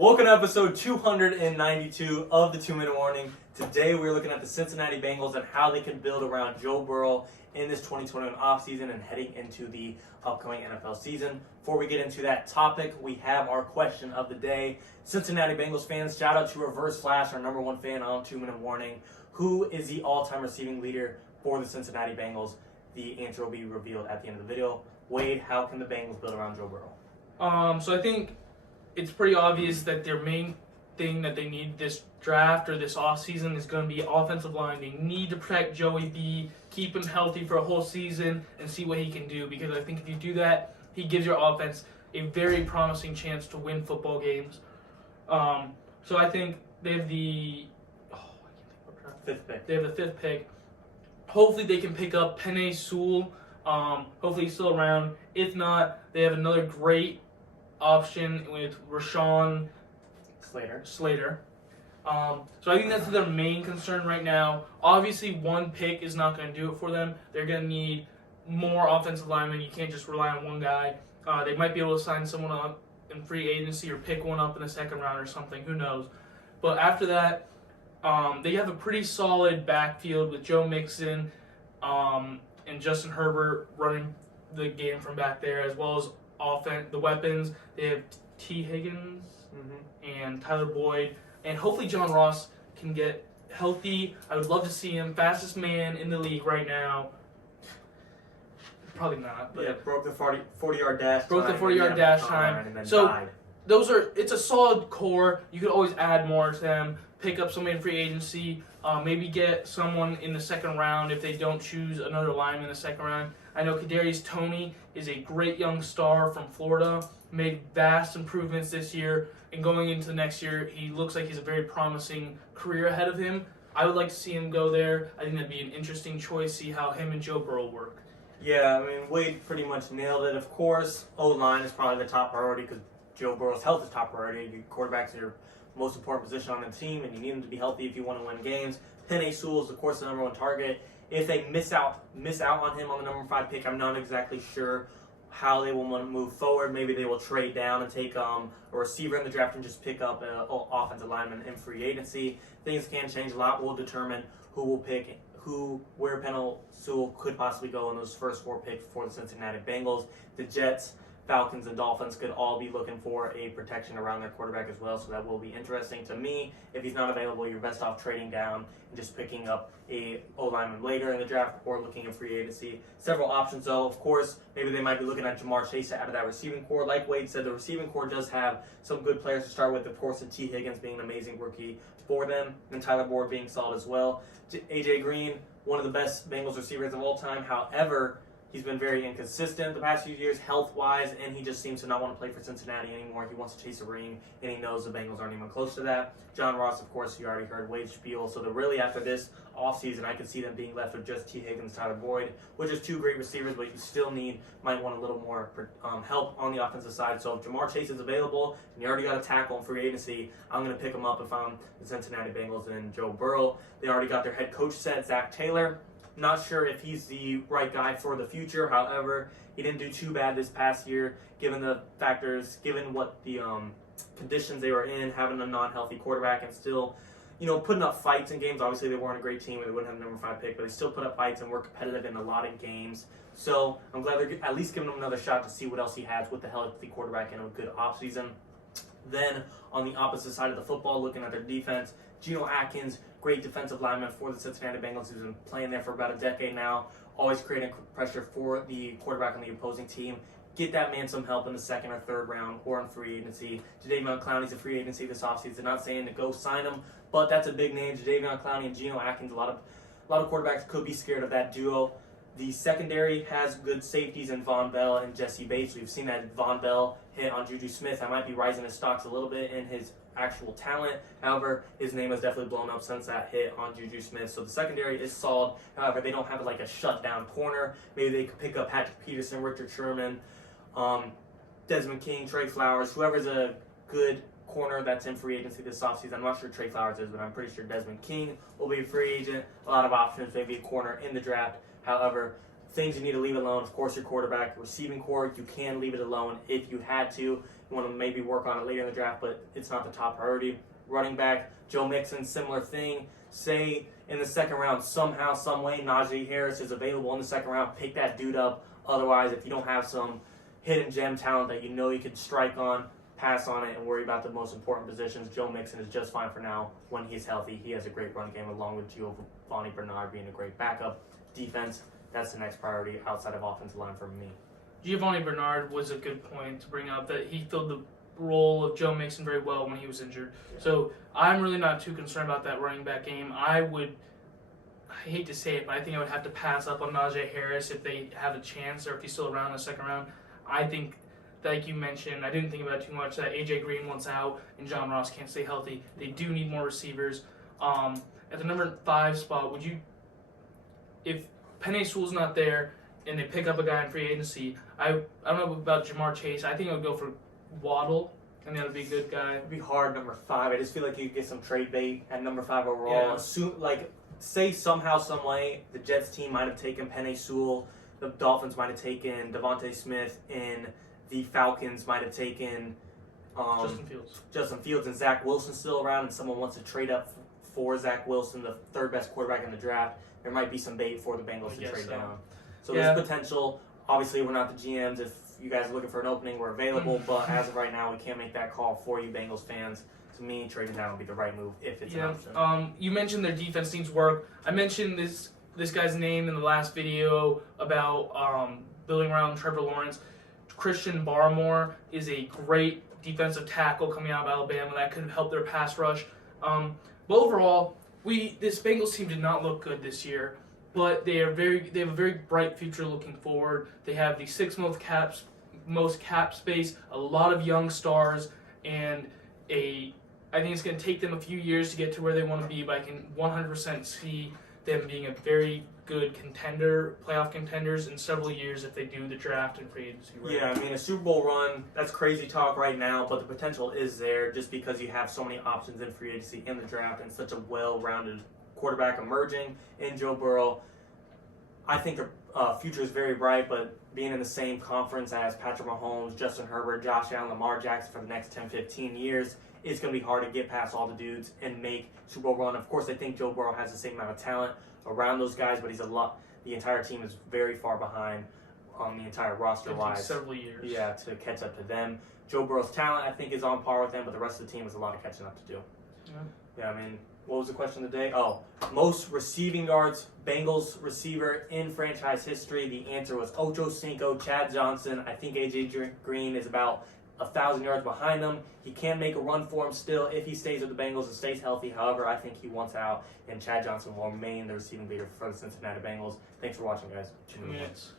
Welcome to episode 292 of the 2-Minute Warning. Today we're looking at the Cincinnati Bengals and how they can build around Joe Burrow in this 2021 offseason and heading into the upcoming NFL season. Before we get into that topic, we have our question of the day. Cincinnati Bengals fans, shout out to Reverse Flash, our number one fan on 2-Minute Warning. Who is the all-time receiving leader for the Cincinnati Bengals? The answer will be revealed at the end of the video. Wade, how can the Bengals build around Joe Burrow? So I think it's pretty obvious that their main thing that they need this draft or this offseason is going to be offensive line. They need to protect Joey B, keep him healthy for a whole season, and see what he can do. Because I think if you do that, he gives your offense a very promising chance to win football games. So I think they have the fifth pick. They have the fifth pick. Hopefully they can pick up Penei Sewell. Hopefully he's still around. If not, they have another great option with Rashawn Slater. So I think that's their main concern right now. Obviously, one pick is not going to do it for them. They're going to need more offensive linemen. You can't just rely on one guy. They might be able to sign someone up in free agency or pick one up in the second round or something. Who knows? But after that, they have a pretty solid backfield with Joe Mixon and Justin Herbert running the game from back there, as well as the weapons. They have T. Higgins and Tyler Boyd, and hopefully John Ross can get healthy. I would love to see him, fastest man in the league right now. Probably not, but yeah, broke the 40-yard dash. Broke the 40-yard dash time. And then So died. it's a solid core. You could always add more to them. Pick up somebody in free agency. Maybe get someone in the second round if they don't choose another lineman in the second round. I know Kadarius Toney is a great young star from Florida. Made vast improvements this year, and going into the next year, he looks like he's a very promising career ahead of him. I would like to see him go there. I think that'd be an interesting choice. See how him and Joe Burrow work. Yeah, I mean, Wade pretty much nailed it. Of course, O-line is probably the top priority because Joe Burrow's health is top priority. Your quarterback's your most important position on the team, and you need him to be healthy if you want to win games. Penei Sewell is, of course, the number one target. If they miss out on him on the number 5 pick, I'm not exactly sure how they will want to move forward. Maybe they will trade down and take a receiver in the draft and just pick up an offensive lineman in free agency. Things can change. A lot will determine who will pick where Penei Sewell could possibly go in those first 4 picks for the Cincinnati Bengals. The Jets, Falcons, and Dolphins could all be looking for a protection around their quarterback as well, so that will be interesting. To me, if he's not available, you're best off trading down and just picking up a O-lineman later in the draft or looking in free agency. Several options, though. Of course, maybe they might be looking at Jamar Chase out of that receiving core. Like Wade said, the receiving core does have some good players to start with, of course, and T. Higgins being an amazing rookie for them, and Tyler Boyd being solid as well. A.J. Green, one of the best Bengals receivers of all time. However, he's been very inconsistent the past few years, health-wise, and he just seems to not want to play for Cincinnati anymore. He wants to chase a ring, and he knows the Bengals aren't even close to that. John Ross, of course, you already heard Wade spiel. So really, after this offseason, I could see them being left with just T. Higgins, Tyler Boyd, which is 2 great receivers, but you still might want a little more help on the offensive side. So if Jamar Chase is available, and you already got a tackle in free agency, I'm going to pick him up if I'm the Cincinnati Bengals and Joe Burrow. They already got their head coach set, Zach Taylor. Not sure if he's the right guy for the future. However, he didn't do too bad this past year, given the factors, given what the conditions they were in, having a non-healthy quarterback and still, putting up fights in games. Obviously, they weren't a great team and they wouldn't have the number 5 pick, but they still put up fights and were competitive in a lot of games. So I'm glad they're at least giving him another shot to see what else he has with the healthy quarterback and a good offseason. Then on the opposite side of the football, looking at their defense, Geno Atkins, great defensive lineman for the Cincinnati Bengals, who's been playing there for about a decade now, always creating pressure for the quarterback on the opposing team. Get that man some help in the second or third round or in free agency. Jadeveon Clowney's a free agency this offseason. Not saying to go sign him, but that's a big name. Jadeveon Clowney and Geno Atkins, a lot of quarterbacks could be scared of that duo. The secondary has good safeties in Von Bell and Jesse Bates. We've seen that Von Bell hit on Juju Smith. That might be rising his stocks a little bit in his actual talent. However, his name has definitely blown up since that hit on Juju Smith. So the secondary is solid. However, they don't have like a shutdown corner. Maybe they could pick up Patrick Peterson, Richard Sherman, Desmond King, Trey Flowers, whoever's a good corner that's in free agency this offseason. I'm not sure Trey Flowers is, but I'm pretty sure Desmond King will be a free agent. A lot of options, maybe a corner in the draft. However, things you need to leave alone, of course, your quarterback, receiving core, you can leave it alone if you had to. You want to maybe work on it later in the draft, but it's not the top priority. Running back, Joe Mixon, similar thing. Say in the second round, somehow, some way, Najee Harris is available in the second round. Pick that dude up. Otherwise, if you don't have some hidden gem talent that you know you could strike on, pass on it and worry about the most important positions. Joe Mixon is just fine for now when he's healthy. He has a great run game along with Giovanni Bernard being a great backup. Defense, that's the next priority outside of offensive line for me. Giovanni Bernard was a good point to bring up, that he filled the role of Joe Mixon very well when he was injured. Yeah. So I'm really not too concerned about that running back game. I hate to say it, but I think I would have to pass up on Najee Harris if they have a chance, or if he's still around in the second round. I think, like you mentioned, I didn't think about it too much, that A.J. Green wants out and John Ross can't stay healthy. They do need more receivers. At the number 5 spot, if Penei Sewell's not there and they pick up a guy in free agency, I don't know about Jamar Chase. I think I would go for Waddle, and that would be a good guy. It'd be hard, number 5. I just feel like you could get some trade bait at number 5 overall. Yeah. Say somehow, some way, the Jets team might have taken Penei Sewell, the Dolphins might have taken Devontae Smith, and the Falcons might have taken Justin Fields, and Zach Wilson's still around, and someone wants to trade up for Zach Wilson, the third best quarterback in the draft. There might be some bait for the Bengals to trade down. So there's potential. Obviously, we're not the GMs. If you guys are looking for an opening, we're available. But as of right now, we can't make that call for you Bengals fans. To me, trading down would be the right move if it's an option. You mentioned their defense needs work. I mentioned this guy's name in the last video about building around Trevor Lawrence. Christian Barmore is a great defensive tackle coming out of Alabama that could help their pass rush. But overall, this Bengals team did not look good this year, but they have a very bright future looking forward. They have the 6th most cap space, a lot of young stars, and I think it's going to take them a few years to get to where they want to be, but I can 100% see them being a very good playoff contenders in several years if they do the draft and free agency. Right? Yeah, I mean, a Super Bowl run, that's crazy talk right now, but the potential is there just because you have so many options in free agency in the draft and such a well-rounded quarterback emerging in Joe Burrow. I think the future is very bright, but being in the same conference as Patrick Mahomes, Justin Herbert, Josh Allen, Lamar Jackson for the next 10, 15 years, it's going to be hard to get past all the dudes and make Super Bowl run. Of course, I think Joe Burrow has the same amount of talent around those guys, but the entire team is very far behind on the entire roster-wise. Several years. Yeah, to catch up to them. Joe Burrow's talent, I think, is on par with them, but the rest of the team has a lot of catching up to do. Yeah, I mean, what was the question today? Oh, most receiving yards, Bengals receiver in franchise history. The answer was Ocho Cinco, Chad Johnson. I think A.J. Green is about 1,000 yards behind them. He can make a run for him still if he stays with the Bengals and stays healthy. However, I think he wants out, and Chad Johnson will remain the receiving leader for the Cincinnati Bengals. Thanks for watching, guys. 2 minutes.